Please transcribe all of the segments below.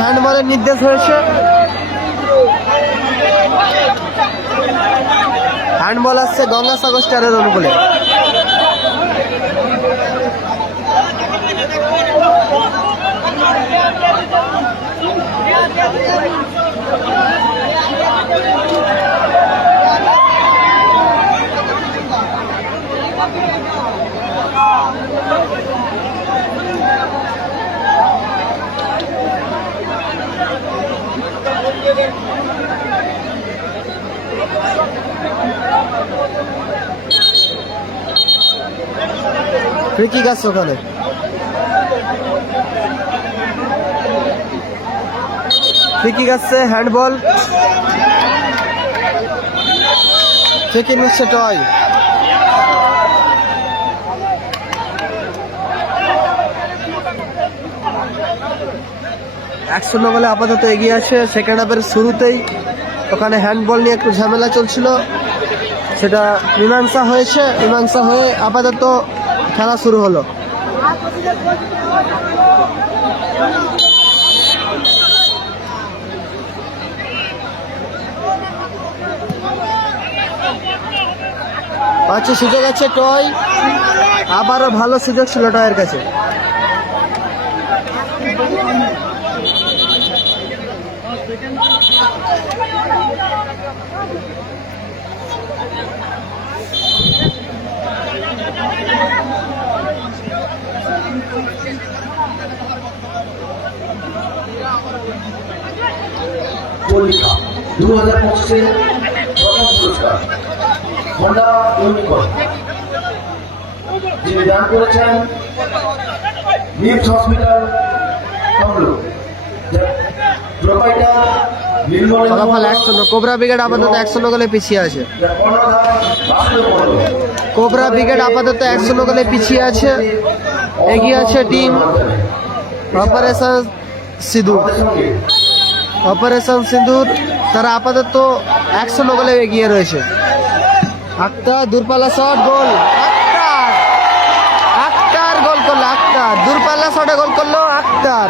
হ্যান্ডবলের নির্দেশ হয়েছে। হ্যান্ডবল আসছে গঙ্গাসাগর স্টারের অনুকূলে। ফ্রি কিক আসছে ওখানে। ফ্রি কিক আসছে, হ্যান্ডবল। ফ্রি কিক নিচ্ছে টয়। একশো বলে আপাতত এগিয়ে আছে। সেকেন্ড হাফের শুরুতেই ওখানে হ্যান্ডবল নিয়ে একটু ঝামেলা চলছিল, সেটা মীমাংসা হয়েছে। মীমাংসা হয়ে আপাতত খেলা শুরু হলো। আচ্ছা, সুযোগ আছে টয়। আবারও ভালো সুযোগ ছিল টয়ের কাছে। পরীক্ষা 2025 প্রথম পুরস্কার হন্ডা ইউনিকর্ন, যিনি দান করেছেন নিপস হসপিটাল তমলুক। ফলাফল 1-0। কোবরা ব্রিগেড আপাতত 1-0 গোলে পিছিয়ে আছে। কোবরা ব্রিগেড আপাতত 1-0 গোলে পিছিয়ে আছে। এগিয়ে আছে টিম অপারেশন সিঁদুর। অপারেশন সিঁদুর তারা আপাতত 1-0 গোলে এগিয়ে রয়েছে। আক্তার দূরপাল্লা শট, গোল। আক্তার গোল করলো। আক্তার দূরপাল্লা শটে গোল করলো আক্তার।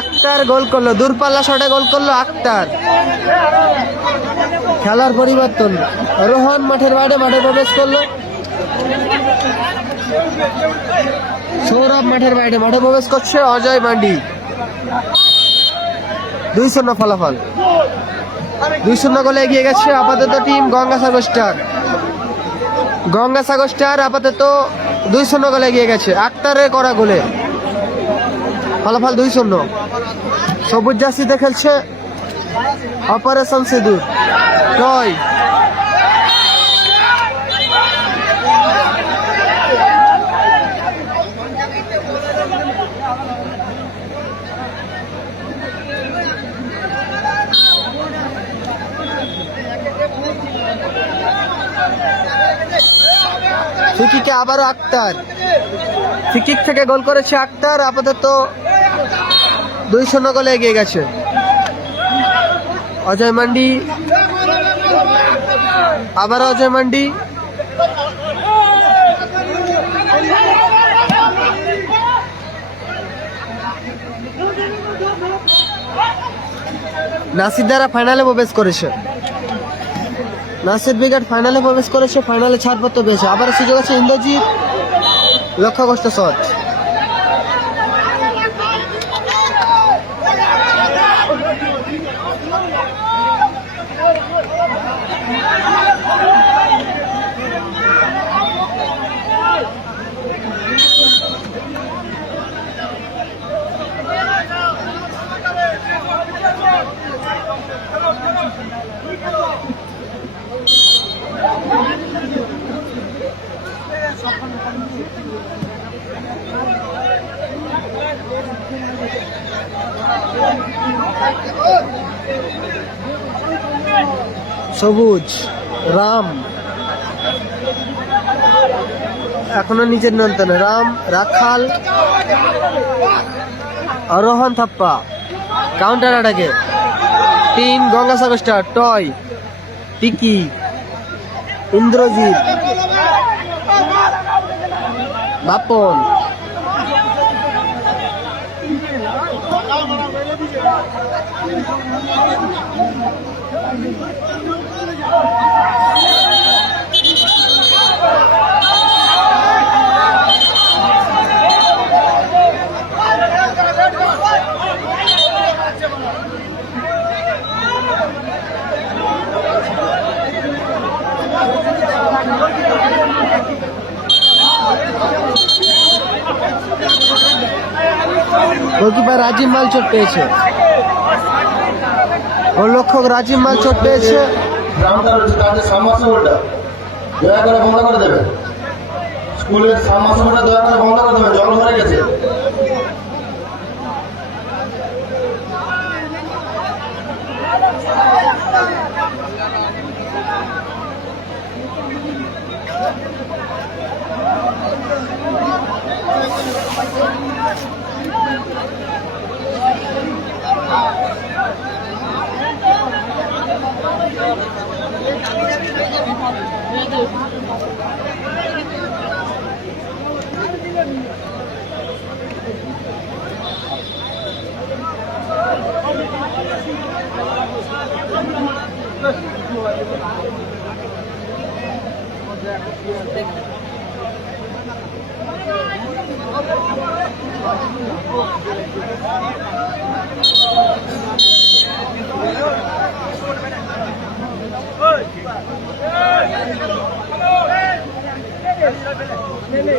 আক্তার গোল করলো, দূরপাল্লা শটে গোল করলো আক্তার। খেলার পরিবর্তন, রোহন মাঠে প্রবেশ করলো। সৌরভ মাঠে প্রবেশ করছে অজয় মান্ডি। 2-0 ফলাফল। 2-0 গোলে এগিয়ে গেছে আপাতত team Gangasagar star. Gangasagar star আপাতত 2-0 গোলে এগিয়ে গেছে আক্তারের করা গোলে। ফলাফল 2-0। সবুজ জার্সিতে খেলছে অপারেশন সিঁদুর। টয় ফ্রিকিকে আবারও আক্তার। ফ্রিকিক থেকে গোল করেছে আক্তার। আপাতত 2-0 গোলে এগিয়ে গেছে অজয় মান্ডি। আবার অজয় মান্ডি। নাসির দ্বারা ফাইনালে প্রবেশ করেছে। নাসির ব্রিগেড ফাইনালে প্রবেশ করেছে, ফাইনালে ছাড়পত্র পেয়েছে। আবার সুযোগ আছে ইন্দ্রজিৎ, লক্ষ্যগ্রস্ত শট। সবুজ রাম এখনো নিজের নিয়ন্ত্রণে। রাম রাখাল আরোহণ থাপ্পা কাউন্টার অ্যাটাকে টিম গঙ্গাসাগর স্টার। টয় টিকি, ইন্দ্রজিৎ, বাপন, গোলকিপার রাজীব মাল চোট পেয়েছে। গোলরক্ষক রাজীব মাল চোট পেয়েছে। গ্রাউন্ডটা রয়েছে তাদের সাবমার্সিবলটা দয়া করে বন্ধ করে দেবেন। স্কুলের সাবমার্সিবলটা দয়া করে বন্ধ করে দেবেন, জল ভরে গেছে।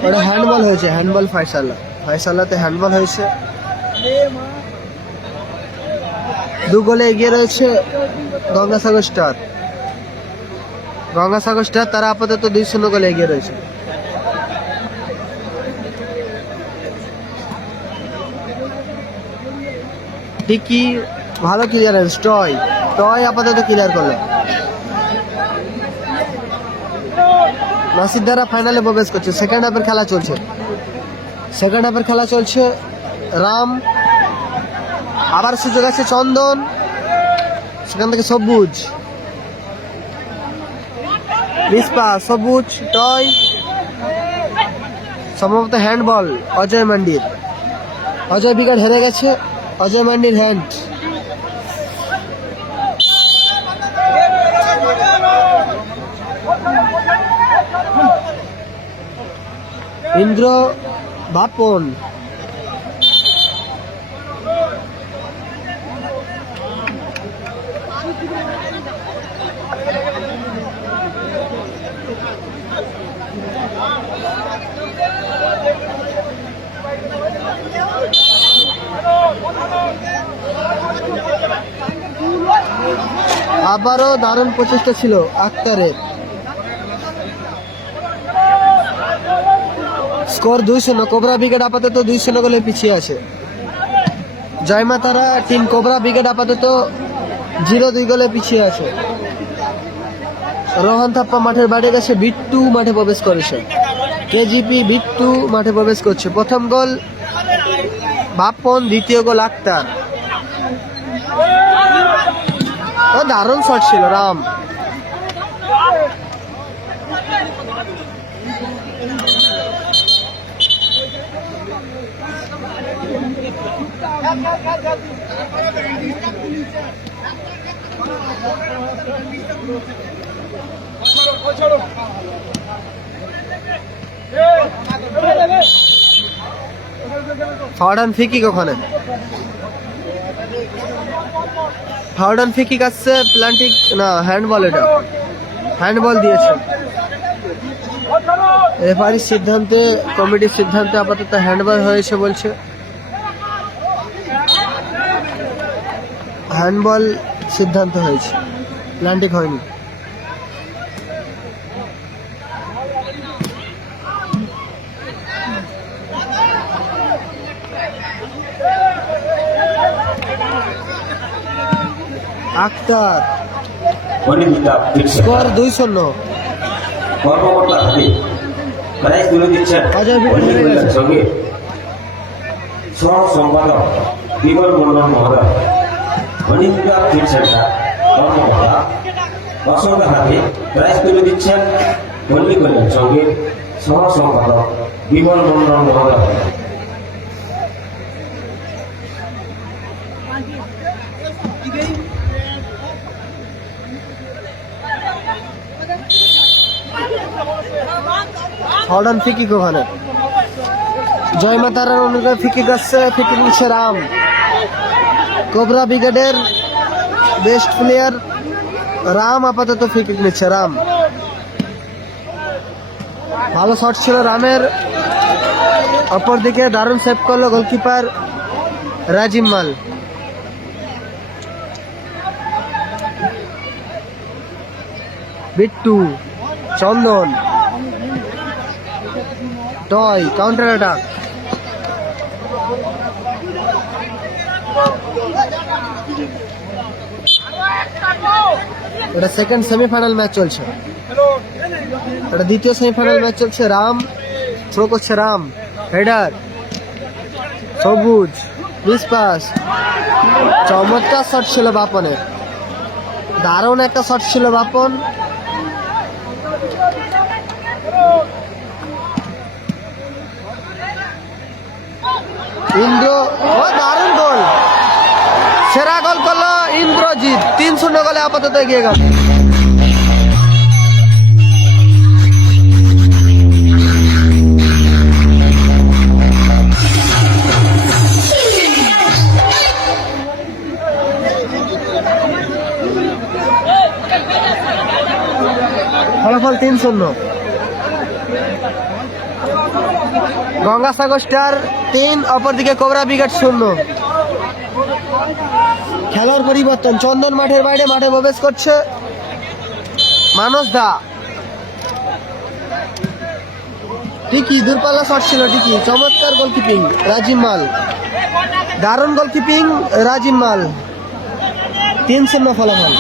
ওটা হ্যান্ডবল হয়েছে, হ্যান্ডবল ফয়সালাতে হ্যান্ডবল হয়েছে। 2 গোলে এগিয়ে রয়েছে গঙ্গাসাগর স্টার। গঙ্গাসাগর স্টার তারা আপাতত 2-0 গোলে এগিয়ে রয়েছে। টিকি ভালো ক্লিয়ারেন্স, টয় আপাতত ক্লিয়ার করলো। নাসির দ্বারা ফাইনালে প্রবেশ করছে। সেকেন্ড হাফের খেলা চলছে। রাম, আবার সুযোগ আছে চন্দন, সেখান থেকে সবুজ, মিসপা, সবুজ, টয়, সম্ভবত হ্যান্ডবল অজয় মান্ডির। অজয় উইকেট হেরে গেছে, অজয় মান্ডির হ্যান্ড। ইন্দ্র, বাপন, আবারও দারুণ প্রচেষ্টা ছিল আক্তারের। স্কোর 2-0। কোবরা ব্রিগেড আপাতত 2-0 গোলে পিছিয়ে আছে। জয়মাতারা টিম কোবরা ব্রিগেড আপাতত 0-2 গোলে পিছিয়ে আছে। রোহন থাপ্পা মাঠের বাইরে গেছে, বিট্টু মাঠে প্রবেশ করেছে। কেজিপি বিট্টু মাঠে প্রবেশ করছে। প্রথম গোল বাপন, দ্বিতীয় গোল আক্তার। দারুণ শট ছিল রাম। ফাউডান ফিকিক, ওখানে ফাউডান ফিকিক আসছে। প্লান্টিক না, হ্যান্ডবল, এটা হ্যান্ডবল দিয়েছে। রেফারির সিদ্ধান্তে, কমিটির সিদ্ধান্তে আপাতত হ্যান্ডবল হয়েছে বলছে। হ্যান্ডবল সিদ্ধান্ত হয়েছে, প্লান্টিক হয়নি। আক্তার, স্কোর 2-0। কর্মকর্তা হাতে প্রাইজ তুলে দিচ্ছেন সঙ্গে সহ সম্পাদক বিমল মন্ডল মহোদয়। অনিন্দিতা ফিট সেন্টার কর্মকর্তা অসংখ্য হাতে প্রাইজ তুলে দিচ্ছেন পল্লী কল্যাণ সংঘের সহ সম্পাদক বিমল মন্ডল মহোদয়। হর্ডন ফিকিক ওখানে জয় মাতারার অনুযায়ী ফিকিক আসছে, ফিকিক নিচ্ছে রাম। কোবরা ব্রিগেডের বেস্ট প্লেয়ার রাম আপাতত ফিকিক নিচ্ছে রাম। ভালো শট ছিল রামের, অপরদিকে দারুণ সেভ করলো গোলকিপার রাজিম মাল। বিট্টু, চন্দন, টয়, কাউন্টার অ্যাটাক। এটা সেকেন্ড সেমিফাইনাল ম্যাচ চলছে, এটা দ্বিতীয় সেমিফাইনাল ম্যাচ চলছে। রাম থ্রো করছে, রাম হেডার, সবুজ মিস পাস। চমৎকার শট ছিল বাপনের, দারুণ একটা শট ছিল বাপন। ইন্দ্র, ও দারুণ গোল, সেরা গোল করলো ইন্দ্রজিৎ। 3-0 গোলে আপাতত এগিয়ে গেল। ফলাফল 3-0। গঙ্গাসাগর স্টার 3, অপরদিকে কোবরা ব্রিগেড 0। খেলার পরিবর্তন, চন্দন মাঠের বাইরে মাঠে প্রবেশ করছে মানস দা। ঠিকই দূরপাল্লা শট ছিল, ঠিকই চমৎকার গোলকিপিং রাজিম মাল, দারুণ গোলকিপিং রাজিম মাল। 3-0 ফলাফল।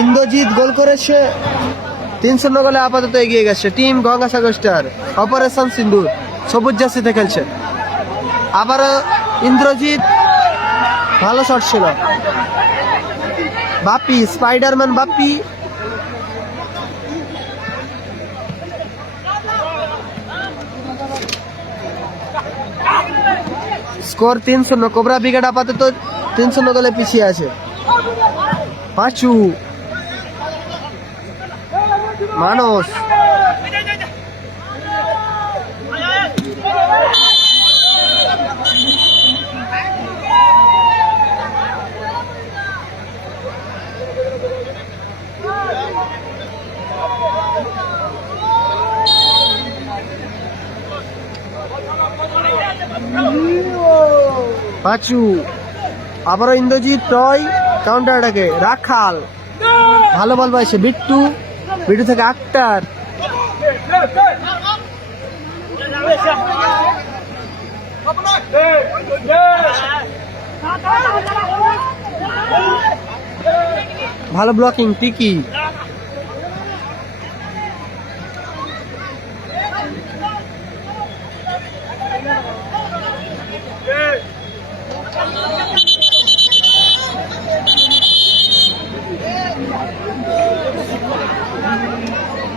ইন্দ্রজিৎ গোল করেছে, 3-0 গোলে আপাতত এগিয়ে গেছে টিম গঙ্গাসাগর স্টার। অপারেশন সিন্দুর সবুজ জার্সিতে খেলছে। আবারও ইন্দ্রজিৎ, ভালো শট ছিল। Bappi, Spiderman Bappi, score 3-0। Cobra brigade আপাতত 3-0 গোলে পিছিয়ে আছে। পাঁচু, মানস, পাঁচু, আবারও ইন্দ্রজিৎ, টয় কাউন্টার অ্যাটাকে রাখাল, ভালো বল পাইছে বিট্টু, বিট্টু থেকে আক্তার, ভালো ব্লকিং টিকি,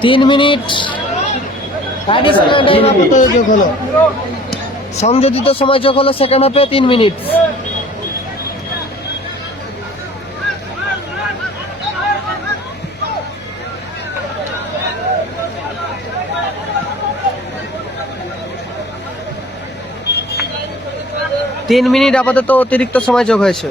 তিন মিনিট যোগ হলো, সংযোজিত সময় যোগ হলো সেকেন্ড হাফে 3 মিনিট। তিন মিনিট আপাতত অতিরিক্ত সময় যোগ হয়েছে।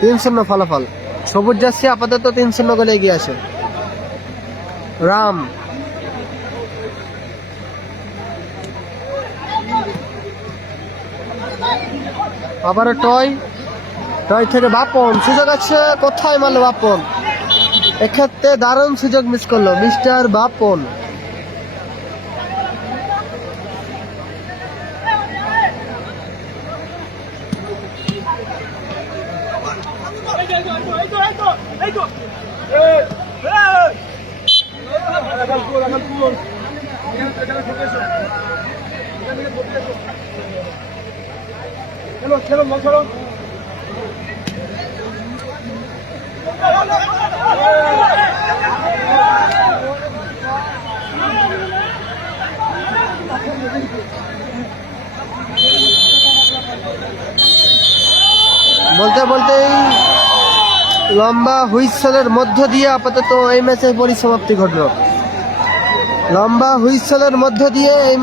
তিন শূন্য ফলাফল, সবুজ জার্সি আপাতত 3-0 গোলে এগিয়ে আছে। রাম। আবার টয়, টয় থেকে বাপন, সুযোগ আছে, কোথায় মারলো বাপন, এক্ষেত্রে দারুণ সুযোগ মিস করলো মিস্টার বাপন। বলতে বলতেই লম্বা হুইসেলের মধ্য দিয়ে আপাতত এই ম্যাচের পরিসমাপ্তি ঘটল। লম্বা হুইসেলের মধ্য দিয়ে এই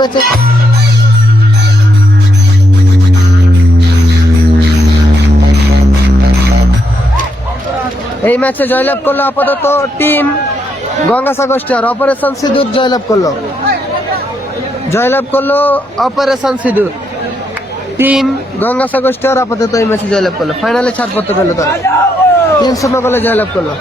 ম্যাচে জয়লাভ করলো আপাতত টিম গঙ্গাসাগর স্টার। অপারেশন সিঁদুর জয়লাভ করলো অপারেশন সিঁদুর। টিম গঙ্গাসাগর স্টার আপাতত এই ম্যাচে জয়লাভ করলো, ফাইনালে ছাড়পত্র পেল তারা, 3-0 গোলে জয়লাভ করলো।